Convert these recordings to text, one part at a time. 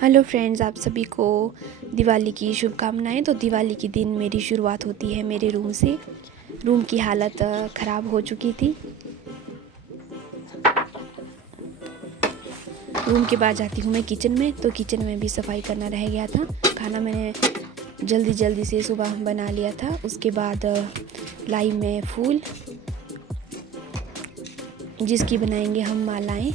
Hello friends, आप सभी को दिवाली की शुभकामनाएं। तो दिवाली के दिन मेरी शुरुआत होती है मेरे रूम से। रूम की हालत ख़राब हो चुकी थी। रूम के बाद जाती हूँ मैं किचन में। तो किचन में भी सफाई करना रह गया था। खाना मैंने जल्दी से सुबह बना लिया था। उसके बाद लाई मैं फूल, जिसकी बनाएंगे हम मालाएं।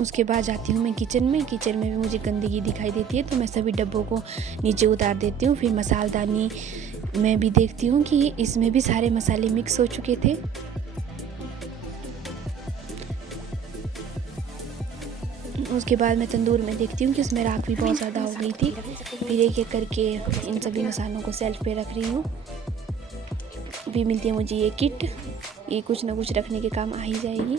उसके बाद जाती हूँ मैं किचन में। किचन में भी मुझे गंदगी दिखाई देती है, तो मैं सभी डब्बों को नीचे उतार देती हूँ। फिर मसालदानी में भी देखती हूँ कि इसमें भी सारे मसाले मिक्स हो चुके थे। उसके बाद मैं तंदूर में देखती हूँ कि उसमें राख भी बहुत ज़्यादा हो गई थी। फिर एक एक करके इन सभी मसालों को सेल्फ पे रख रही हूँ। फिर मिलती है मुझे ये किट। ये कुछ ना कुछ रखने के काम आ ही जाएगी।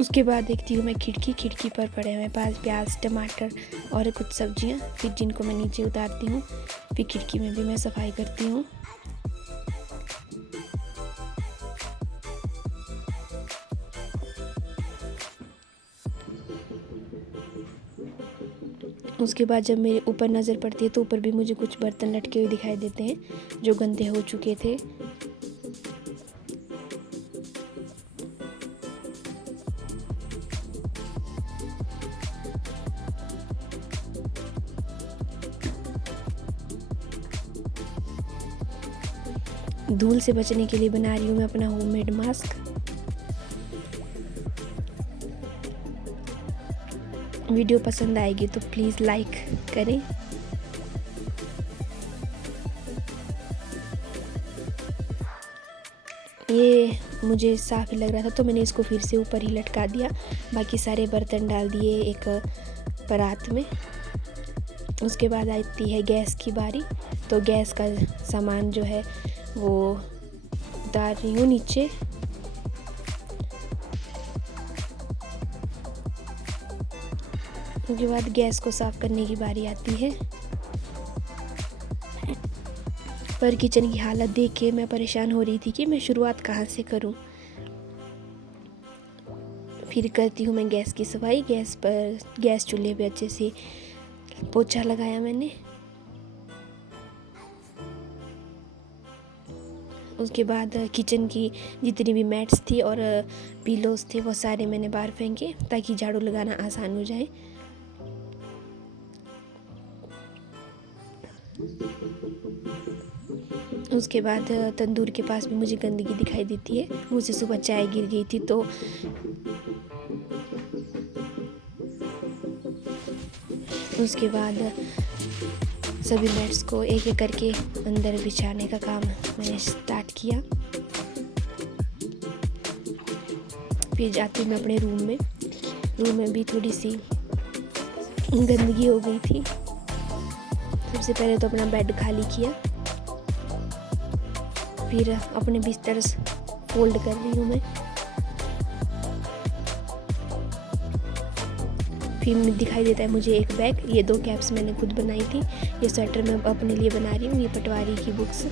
उसके बाद देखती हूँ मैं खिड़की पर पड़े हुए प्याज, टमाटर और कुछ सब्जियाँ, फिर जिनको मैं नीचे उतारती हूँ। फिर खिड़की में भी मैं सफाई करती हूँ। उसके बाद जब मेरे ऊपर नज़र पड़ती है तो ऊपर भी मुझे कुछ बर्तन लटके हुए दिखाई देते हैं जो गंदे हो चुके थे। धूल से बचने के लिए बना रही हूँ मैं अपना होममेड मास्क। वीडियो पसंद आएगी तो प्लीज़ लाइक करें। ये मुझे साफ ही लग रहा था तो मैंने इसको फिर से ऊपर ही लटका दिया। बाकी सारे बर्तन डाल दिए एक परात में। उसके बाद आती है गैस की बारी। तो गैस का सामान जो है वो उतार रही हूँ नीचे। उसके बाद गैस को साफ करने की बारी आती है। पर किचन की हालत देख के मैं परेशान हो रही थी कि मैं शुरुआत कहाँ से करूं। फिर करती हूँ मैं गैस की सफाई। गैस चूल्हे पे अच्छे से पोछा लगाया मैंने। उसके बाद किचन की जितनी भी मैट्स थी और पिलोस थे वो सारे मैंने बाहर फेंके ताकि झाड़ू लगाना आसान हो जाए। उसके बाद तंदूर के पास भी मुझे गंदगी दिखाई देती है। मुझसे सुबह चाय गिर गई थी तो उसके बाद सभी मैट्स को एक एक करके अंदर बिछाने का काम मैंने स्टार्ट किया। फिर जाती हूँ मैं अपने रूम में। रूम में भी थोड़ी सी गंदगी हो गई थी। सबसे पहले तो अपना बेड खाली किया, फिर अपने बिस्तर फोल्ड कर रही हूँ मैं। फिर दिखाई देता है मुझे एक बैग। ये 2 कैप्स मैंने खुद बनाई थी। ये स्वेटर मैं अपने लिए बना रही हूँ। ये पटवारी की बुक्स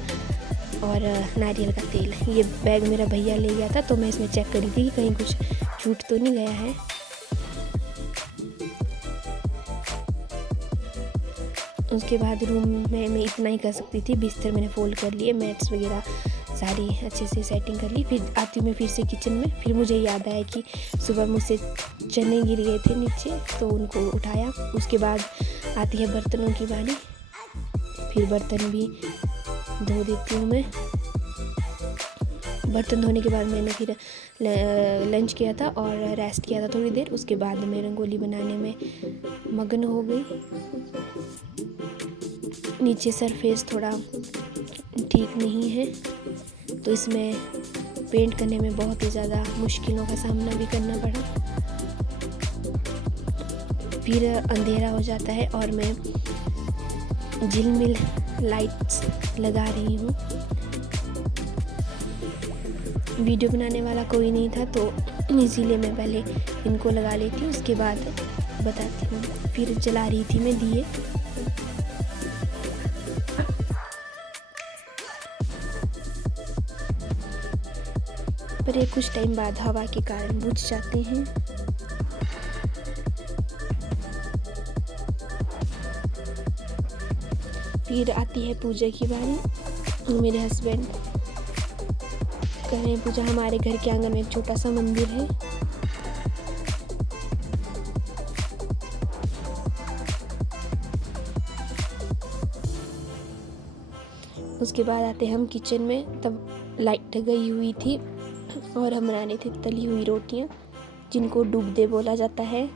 और नारियल का तेल। ये बैग मेरा भैया ले गया था तो मैं इसमें चेक करी थी कि कहीं कुछ छूट तो नहीं गया है। उसके बाद रूम में मैं इतना ही कर सकती थी। बिस्तर मैंने फोल्ड कर लिए, मैट्स वगैरह सारी अच्छे से सेटिंग कर ली। फिर आती हूँ मैं फिर से किचन में। फिर मुझे याद आया कि सुबह मुझसे चने गिर गए थे नीचे तो उनको उठाया। उसके बाद आती है बर्तनों की बारी। फिर बर्तन भी धो देती हूँ मैं। बर्तन धोने के बाद मैंने फिर लंच किया था और रेस्ट किया था थोड़ी देर। उसके बाद मैं रंगोली बनाने में मग्न हो गई। नीचे सरफेस थोड़ा ठीक नहीं है तो इसमें पेंट करने में बहुत ही ज़्यादा मुश्किलों का सामना भी करना पड़ा। फिर अंधेरा हो जाता है और मैं झिलमिल लाइट्स लगा रही हूँ। वीडियो बनाने वाला कोई नहीं था तो इसीलिए मैं पहले इनको लगा लेती हूँ, उसके बाद बताती हूँ। फिर जला रही थी मैं दिए। पर ये कुछ टाइम बाद हवा के कारण बुझ जाते हैं। फिर आती है पूजा की बारी। मेरे हस्बैंड कर रहे हैं पूजा। हमारे घर के आंगन में एक छोटा सा मंदिर है। उसके बाद आते हम किचन में। तब लाइट गई हुई थी और हम बनाने थे तली हुई रोटियां, जिनको डूबदे बोला जाता है।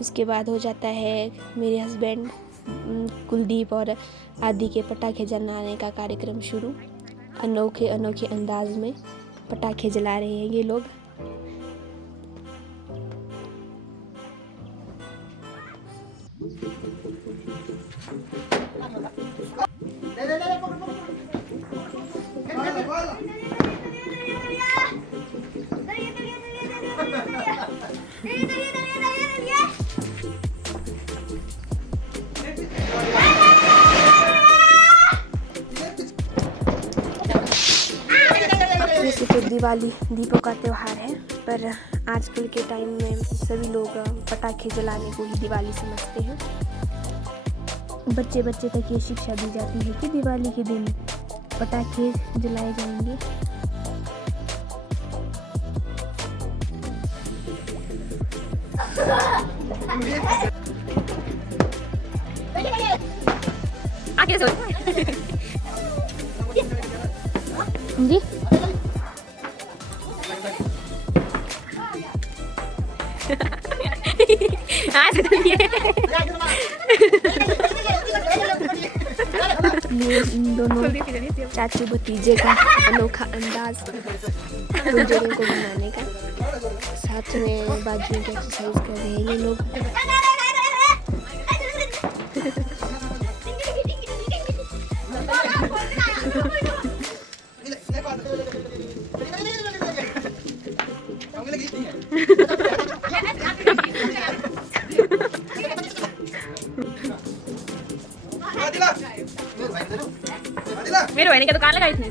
उसके बाद हो जाता है मेरे हस्बैंड कुलदीप और आदि के पटाखे जलाने का कार्यक्रम शुरू। अनोखे अनोखे अंदाज में पटाखे जला रहे हैं ये लोग। वैसे तो दिवाली दीपों का त्यौहार है, पर आजकल के टाइम में सभी लोग पटाखे जलाने को ही दिवाली समझते हैं। बच्चे बच्चे तक ये शिक्षा दी जाती है कि दिवाली के दिन पटाखे जलाए जाएंगे। आगे जी ये इन दोनों चाचू भतीजे का अनोखा अंदाज फुलझड़ियों को बनाने का। साथ में बाजुओं की एक्सरसाइज कर रहे हैं ये लोग। मेरे बहन की दुकान लगाई थी।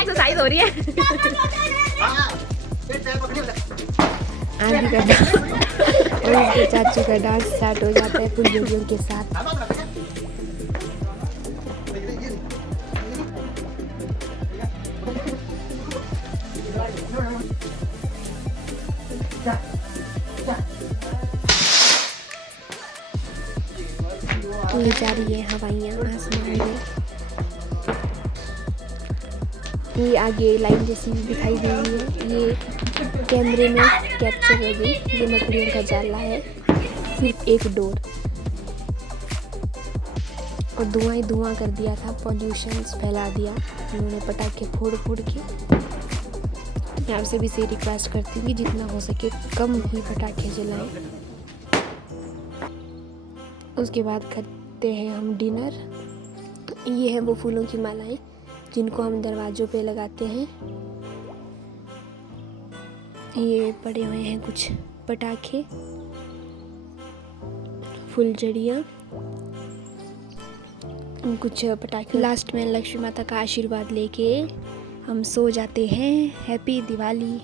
एक्सरसाइज हो रही है। आदि का डांस और उसके चाचू का डांस स्टार्ट हो जाता है फुलझड़ियों के साथ। ये जा रही है हवाइयाँ आसमान में। ये आगे लाइन जैसी दिखाई दे रही है। ये कैमरे में कैप्चर हो गई। ये मकड़ियों का जाला है, सिर्फ एक डोर, और धुआं ही धुआं कर दिया था। पॉल्यूशन फैला दिया उन्होंने पटाखे फोड़ फोड़ के। मैं आपसे भी से रिक्वेस्ट करती हूँ कि जितना हो सके कम ही पटाखे जलाएं। उसके बाद करते हैं हम डिनर। ये है वो फूलों की मालाएं जिनको हम दरवाज़ों पे लगाते हैं। ये पड़े हुए हैं कुछ पटाखे, फुलझड़ियाँ, कुछ पटाखे। लास्ट में लक्ष्मी माता का आशीर्वाद लेके हम सो जाते हैं। हैप्पी दिवाली।